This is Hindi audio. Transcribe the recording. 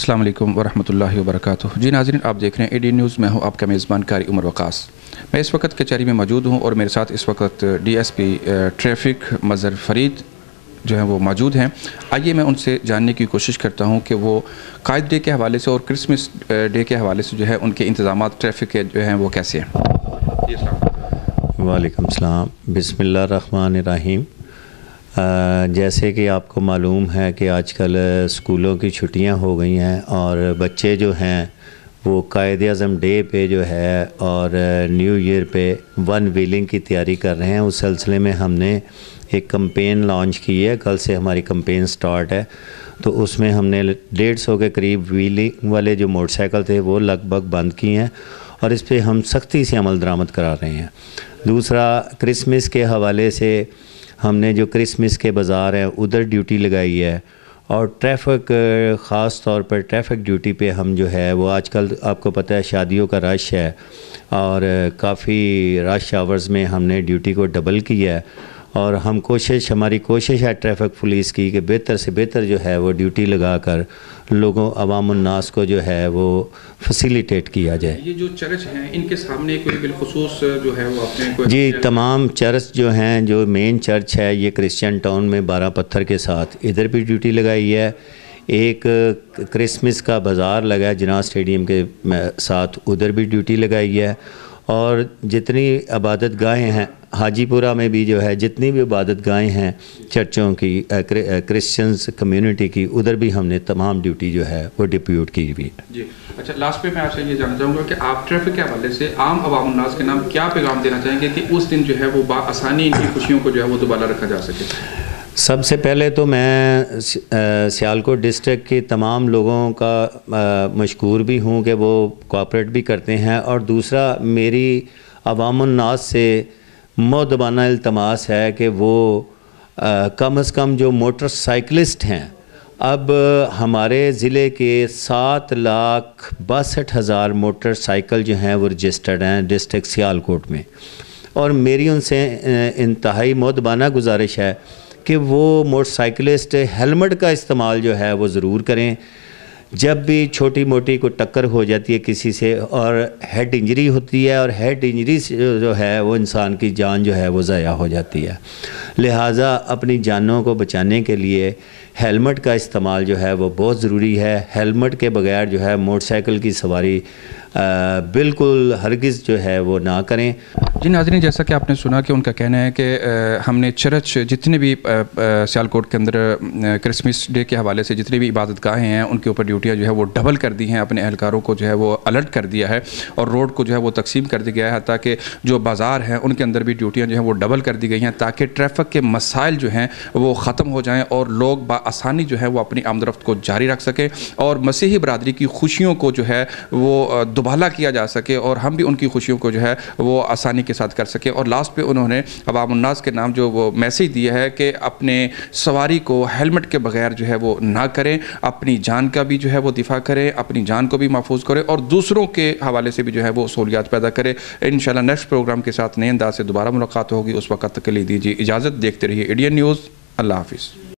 अस्सलाम वालेकुम वरहमतुल्लाहि वबरकातुहू। जी नाज़रीन, आप देख रहे हैं एडी न्यूज़। मैं हूं आपका मेज़बान कारी उमर वक़ास। मैं इस वक्त कचहरी में मौजूद हूं और मेरे साथ इस वक्त DSP ट्रैफ़िक मज़हर फ़रीद जो है वो मौजूद हैं। आइए मैं उनसे जानने की कोशिश करता हूं कि वो कायद डे के हवाले से और क्रिसमस डे के हवाले से जो है उनके इंतज़ामात ट्रैफ़िक के जो हैं वो कैसे हैं। वालेकुम सलाम, बिस्मिल्लाह रहमान रहीम। जैसे कि आपको मालूम है कि आजकल स्कूलों की छुट्टियां हो गई हैं और बच्चे जो हैं वो कायद-ए-आज़म डे पे जो है और न्यू ईयर पे वन व्हीलिंग की तैयारी कर रहे हैं। उस सिलसिले में हमने एक कैंपेन लॉन्च की है। कल से हमारी कैंपेन स्टार्ट है, तो उसमें हमने 150 के करीब व्हीलिंग वाले जो मोटरसाइकिल थे वो लगभग बंद किए हैं और इस पर हम सख्ती से अमल दरामद करा रहे हैं। दूसरा, क्रिसमस के हवाले से हमने जो क्रिसमस के बाज़ार हैं उधर ड्यूटी लगाई है और ट्रैफ़िक ख़ास तौर पर ट्रैफ़िक ड्यूटी पे हम जो है वो आजकल आपको पता है शादियों का रश है और काफ़ी रश आवर्स में हमने ड्यूटी को डबल किया है और हमारी कोशिश है ट्रैफ़िक पुलिस की कि बेहतर से बेहतर जो है वो ड्यूटी लगाकर लोगों अवामुन्नास को जो है वो फैसिलिटेट किया जाए। ये जो चर्च हैं इनके सामने कोई बिलखुसूस जो है वो अपने जी, तमाम चर्च जो हैं, जो मेन चर्च है ये क्रिश्चियन टाउन में 12 पत्थर के साथ इधर भी ड्यूटी लगाई है। एक क्रिसमस का बाज़ार लगा है जिनाह स्टेडियम के साथ, उधर भी ड्यूटी लगाई है और जितनी इबादत गाहें हैं हाजीपुरा में भी जो है जितनी भी इबादत गाहें हैं चर्चों की क्रिश्चियंस कम्युनिटी की, उधर भी हमने तमाम ड्यूटी जो है वो डिप्यूट की हुई है। जी अच्छा, लास्ट पे मैं आपसे ये जानना चाहूँगा कि आप ट्रैफिक के हवाले से आम अवामुन्नास के नाम क्या पैगाम देना चाहेंगे कि उस दिन जो है वो बाआसानी इनकी खुशियों को जो है वो दोबारा रखा जा सके। सबसे पहले तो मैं सियालकोट डिस्ट्रिक्ट के तमाम लोगों का मशकूर भी हूँ कि वो कोऑपरेट भी करते हैं और दूसरा मेरी अवामुन्नास से मुअद्दबाना इल्तमास है कि वो कम से कम जो मोटरसाइकिलिस्ट हैं, अब हमारे ज़िले के 7,62,000 मोटरसाइकिल जो हैं वो रजिस्टर्ड हैं डिस्ट्रिक्ट सियालकोट में और मेरी उनसे इंतहाई मुअद्दबाना गुजारिश है कि वो मोटरसाइकिलिस्ट हेलमेट का इस्तेमाल जो है वो ज़रूर करें। जब भी छोटी मोटी कोई टक्कर हो जाती है किसी से और हेड इंजरी होती है और हेड इंजरी से जो है वो इंसान की जान जो है वो ज़ाया हो जाती है, लिहाजा अपनी जानों को बचाने के लिए हेलमेट का इस्तेमाल जो है वो बहुत ज़रूरी है। हेलमेट के बगैर जो है मोटरसाइकिल की सवारी बिल्कुल हरगिज़ जो है वो ना करें। जी नाज़रीन, जैसा कि आपने सुना कि उनका कहना है कि हमने चर्च जितने भी सियालकोट के अंदर क्रिसमस डे के हवाले से जितनी भी इबादत गाहें हैं उनके ऊपर ड्यूटियाँ जो है वो डबल कर दी हैं, अपने एहलकारों को जो है वो अलर्ट कर दिया है और रोड को जो है वो तकसीम कर दिया गया है ताकि जो बाज़ार हैं उनके अंदर भी ड्यूटियाँ जो हैं वो डबल कर दी गई हैं ताकि ट्रैफ़िक के मसाइल जो हैं वो ख़त्म हो जाएँ और लोग बाआसानी जो है वो अपनी आमदरफ्त को जारी रख सकें और मसीही बरादरी की खुशियों को जो है वो दुबाला किया जा सके और हम भी उनकी खुशियों को जो है वो आसानी के साथ कर सकें। और लास्ट पे उन्होंने अवामुन्नास के नाम जो वो मैसेज दिया है कि अपने सवारी को हेलमेट के बगैर जो है वो ना करें, अपनी जान का भी जो है वो दिफा करें, अपनी जान को भी महफूज करें और दूसरों के हवाले से भी जो है वो सहूलियात पैदा करें। इंशाल्लाह नेक्स्ट प्रोग्राम के साथ नए अंदाज से दोबारा मुलाकात होगी। उस वक्त तक के लिए दीजिए इजाज़त। देखते रहिए एडीएन न्यूज़। अल्लाह हाफिज़।